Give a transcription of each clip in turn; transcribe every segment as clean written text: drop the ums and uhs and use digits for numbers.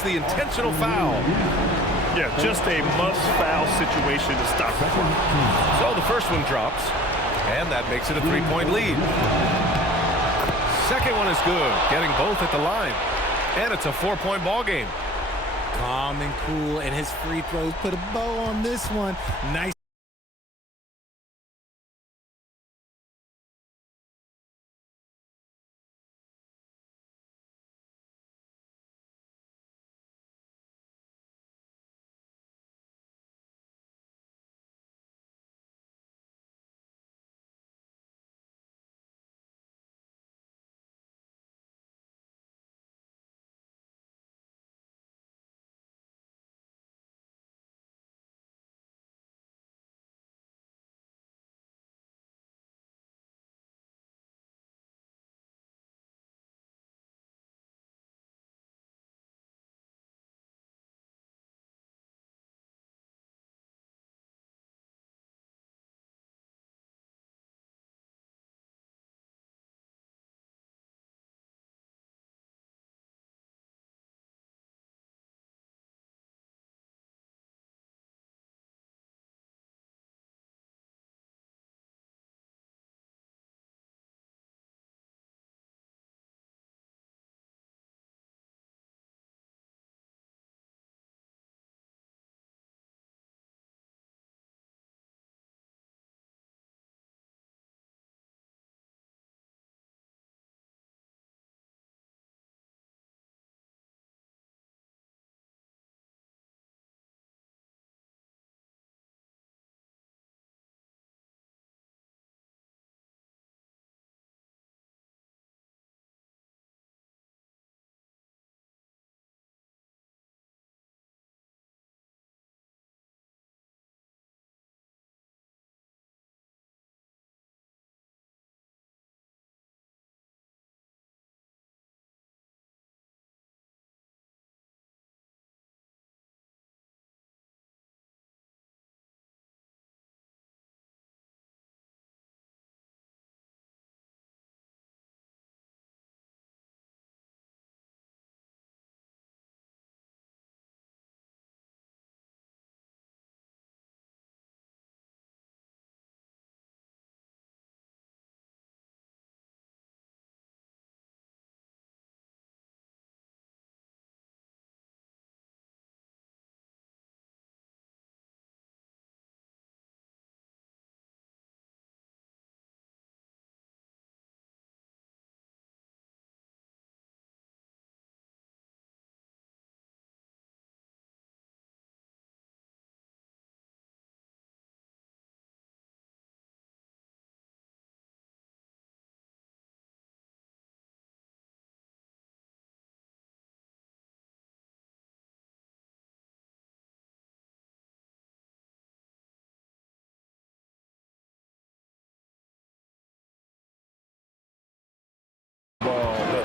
gets the intentional foul. Yeah, just a must-foul situation to stop the clock. So the first one drops, and that makes it a 3-point lead. Second one is good, getting both at the line. And it's a 4-point ball game. Calm and cool, and his free throws put a bow on this one. Nice.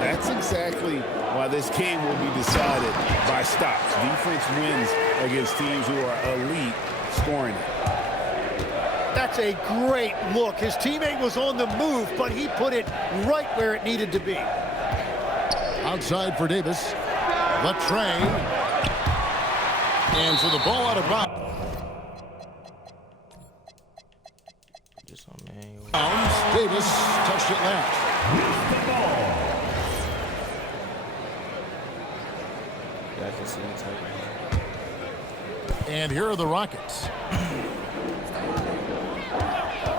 That's exactly why this game will be decided by stops. Defense wins against teams who are elite scoring it. That's a great look. His teammate was on the move, but he put it right where it needed to be. Outside for Davis. The train. And for the ball out of bounds. Davis touched it last. And here are the Rockets.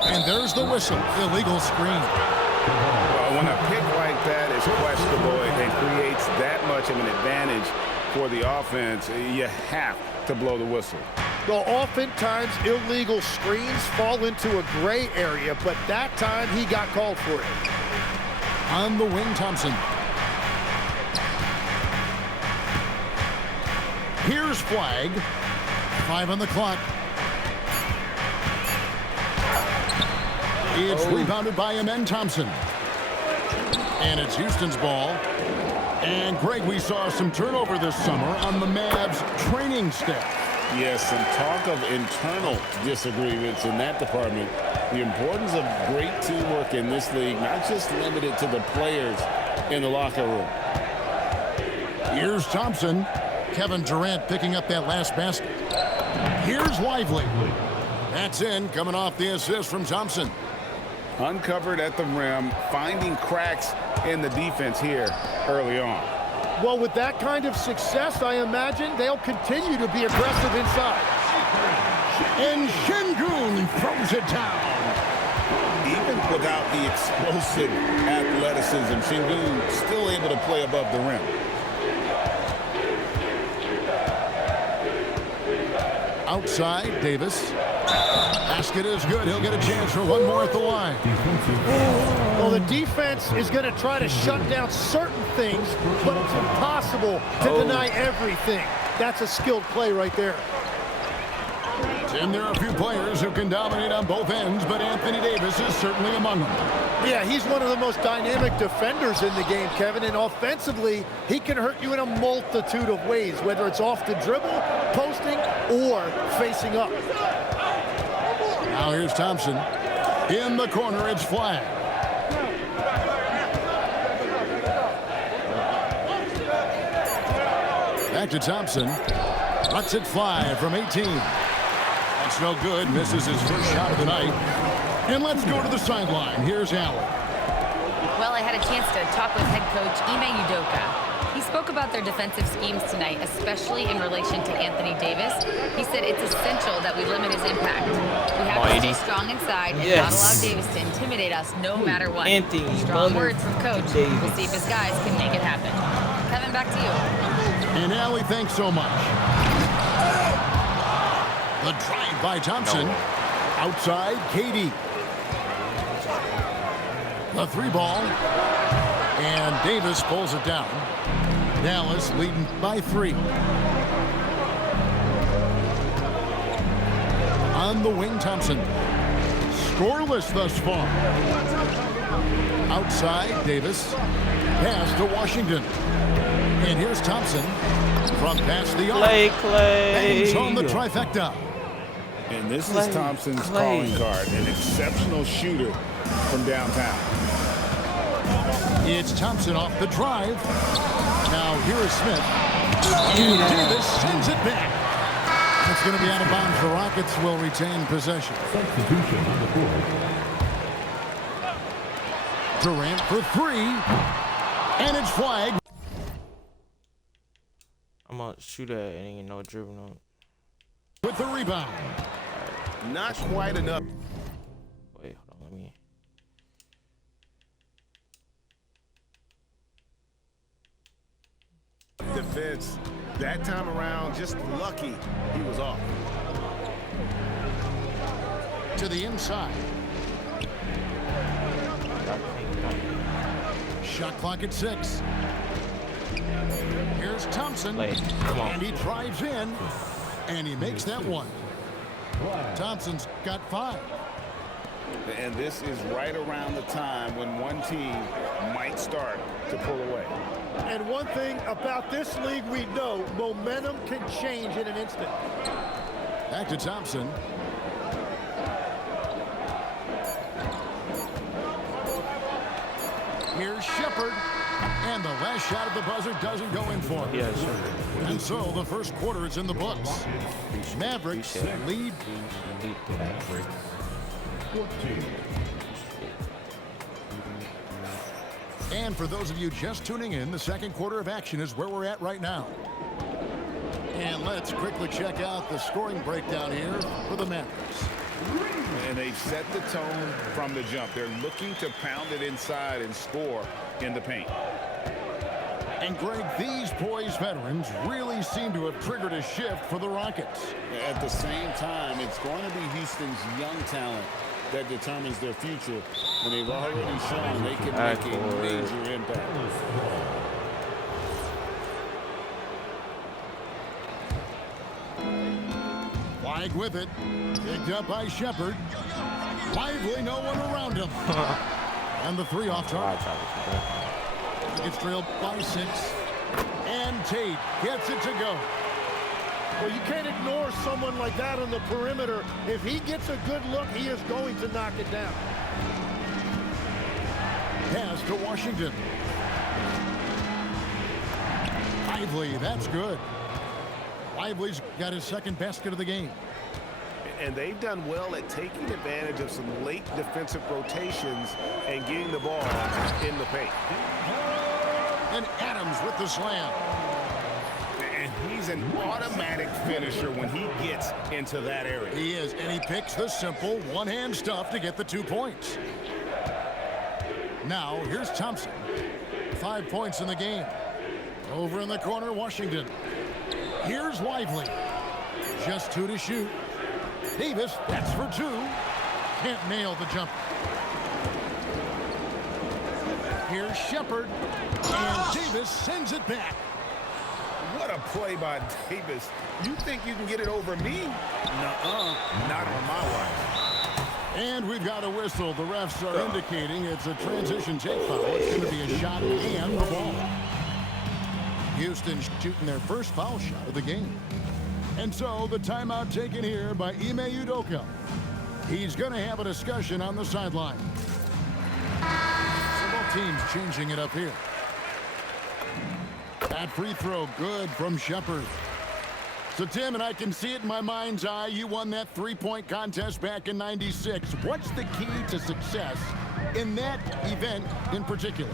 And there's the whistle. Illegal screen. Well, when a pick like that is questionable and creates that much of an advantage for the offense, you have to blow the whistle. Well, oftentimes illegal screens fall into a gray area, but that time he got called for it. On the wing, Thompson. Here's flag. 5 on the clock. It's rebounded by Amen Thompson. And it's Houston's ball. And, Greg, we saw some turnover this summer on the Mavs training staff. Yes, some talk of internal disagreements in that department. The importance of great teamwork in this league, not just limited to the players in the locker room. Here's Thompson. Kevin Durant picking up that last basket. Here's Lively. That's in, coming off the assist from Thompson. Uncovered at the rim, finding cracks in the defense here early on. Well, with that kind of success, I imagine they'll continue to be aggressive inside. And Şengün throws it down. Even without the explosive athleticism, Şengün still able to play above the rim. Outside, Davis. Basket is good. He'll get a chance for one more at the line. Well, the defense is going to try to shut down certain things, but it's impossible to deny everything. That's a skilled play right there. And there are a few players who can dominate on both ends, but Anthony Davis is certainly among them. Yeah, he's one of the most dynamic defenders in the game, Kevin, and offensively, he can hurt you in a multitude of ways, whether it's off the dribble, posting, or facing up. Now here's Thompson. In the corner, it's flag. Back to Thompson. Lets it fly from 18. That's no good. Misses his first shot of the night. And let's go to the sideline. Here's Allen. Well, I had a chance to talk with head coach Nba2k26. He spoke about their defensive schemes tonight, especially in relation to Anthony Davis. He said it's essential that we limit his impact. We have to stay strong inside and not allow Davis to intimidate us no matter what. Strong words from coach. We'll see if his guys can make it happen. Kevin, back to you. And Allie, thanks so much. The drive by Thompson. Outside, KD. The three ball. And Davis pulls it down. Dallas leading by 3. On the wing, Thompson. Scoreless thus far. Outside, Davis. Pass to Washington. And here's Thompson from past the arc. Bangs on the trifecta. And this is Thompson's calling card, an exceptional shooter from downtown. It's Thompson off the drive. Now here is Smith. And Davis sends it back. It's going to be out of bounds. The Rockets will retain possession. Substitution on the board. Durant for 3. And it's flag. I'm gonna shoot at it and ain't no dribble on. With the rebound. Not quite enough. Wait, hold on, let me. Defense that time around, just lucky he was off. To the inside. Shot clock at 6. Here's Thompson. Come on. And he drives in. And he makes that one. Thompson's got 5. And this is right around the time when one team might start to pull away. And one thing about this league we know, momentum can change in an instant. Back to Thompson. Here's Shepard. And the last shot of the buzzer doesn't go in for him. Yeah, sure. And so the first quarter is in the books. Mavericks lead. And for those of you just tuning in, the second quarter of action is where we're at right now. And let's quickly check out the scoring breakdown here for the Mavericks. And they've set the tone from the jump. They're looking to pound it inside and score in the paint. And Greg, these poised veterans really seem to have triggered a shift for the Rockets. At the same time, it's going to be Houston's young talent that determines their future. And they've already shown they can make a major impact. Flag with it. Picked up by Shepard. Lively, no one around him. And the 3 off target. Gets trailed by 6. And Tate gets it to go. Well, you can't ignore someone like that on the perimeter. If he gets a good look, he is going to knock it down. Pass to Washington. Lively, that's good. Lively's got his second basket of the game. And they've done well at taking advantage of some late defensive rotations and getting the ball in the paint. And Adams with the slam. And he's an automatic finisher when he gets into that area. He is, and he picks the simple one-hand stuff to get the 2 points. Now, here's Thompson. 5 points in the game. Over in the corner, Washington. Here's Lively. Just 2 to shoot. Davis, that's for 2. Can't nail the jumper. Here's Shepard. And Davis sends it back. What a play by Davis. You think you can get it over me? Nuh-uh. Not on my watch. And we've got a whistle. The refs are indicating it's a transition take foul. It's going to be a shot and the ball. Houston shooting their first foul shot of the game. And so the timeout taken here by Ime Udoka. He's going to have a discussion on the sideline. So both teams changing it up here. That free throw good from Shepard. So, Tim, and I can see it in my mind's eye, you won that three-point contest back in '96. What's the key to success in that event in particular?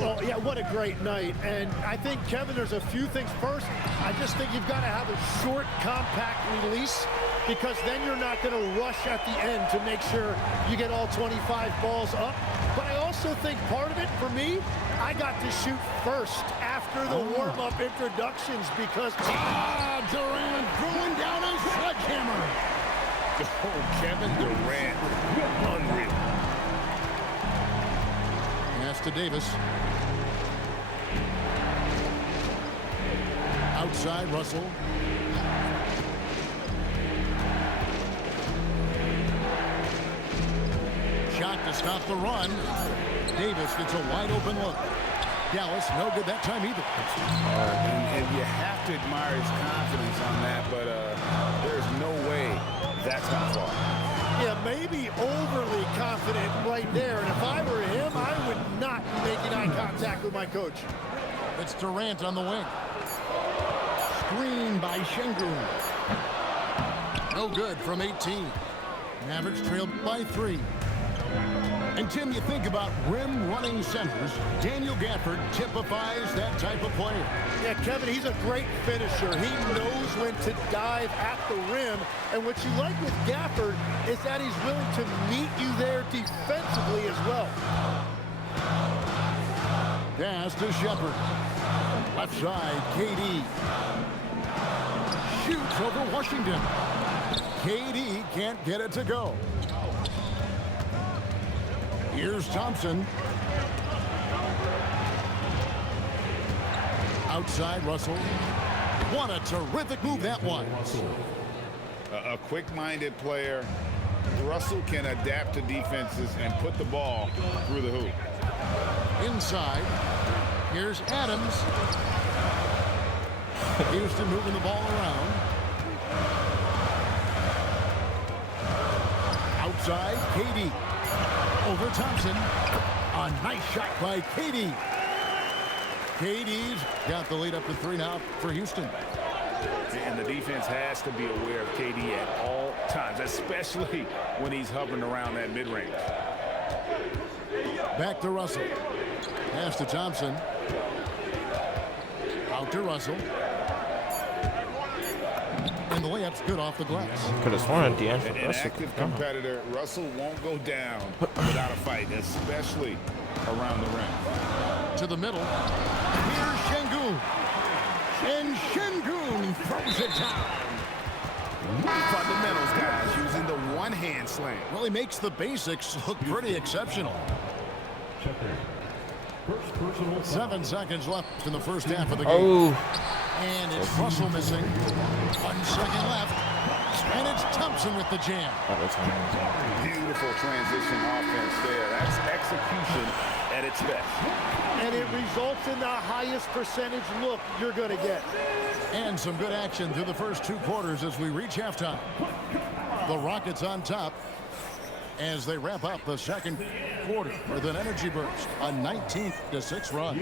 Oh, yeah, what a great night. And I think, Kevin, there's a few things. First, I just think you've got to have a short, compact release, because then you're not going to rush at the end to make sure you get all 25 balls up. But I also think part of it, for me, I got to shoot first after the warm-up introductions because... Durant throwing down a sledgehammer. Oh, Kevin Durant. Unreal. Pass to Davis. Outside, Russell. Shot to stop the run. Davis gets a wide open look. Dallas, no good that time either. And you have to admire his confidence on that, but there's no way that's going to fall. Yeah, maybe overly confident right there. And if I were him, I would not be making eye contact with my coach. It's Durant on the wing. Screen by Şengün. No good from 18. Mavericks trailed by 3. And, Tim, you think about rim-running centers. Daniel Gafford typifies that type of player. Yeah, Kevin, he's a great finisher. He knows when to dive at the rim. And what you like with Gafford is that he's willing to meet you there defensively as well. Pass to Shepard. Left side, KD. Shoots over Washington. KD can't get it to go. Here's Thompson. Outside, Russell. What a terrific move that was. A quick-minded player. Russell can adapt to defenses and put the ball through the hoop. Inside. Here's Adams. Houston moving the ball around. Outside, KD. Over Thompson. A nice shot by KD. KD's got the lead up to 3 now for Houston. And the defense has to be aware of KD at all times, especially when he's hovering around that mid-range. Back to Russell. Pass to Thompson. Out to Russell. And the layup's good off the glass. Could have sworn at the end. An active competitor, Russell won't go down without a fight, especially around the rim. To the middle. Here's Şengün. And Şengün throws it down. Fundamentals, guys, using the one-hand slam. Well, he makes the basics look pretty exceptional. 7 seconds left in the first half of the game. Oh. And it's Russell missing. 1 second left. And it's Thompson with the jam. Beautiful transition offense there. That's execution at its best. And it results in the highest percentage look you're going to get. And some good action through the first 2 quarters as we reach halftime. The Rockets on top as they wrap up the second quarter with an energy burst, a 19-6 run.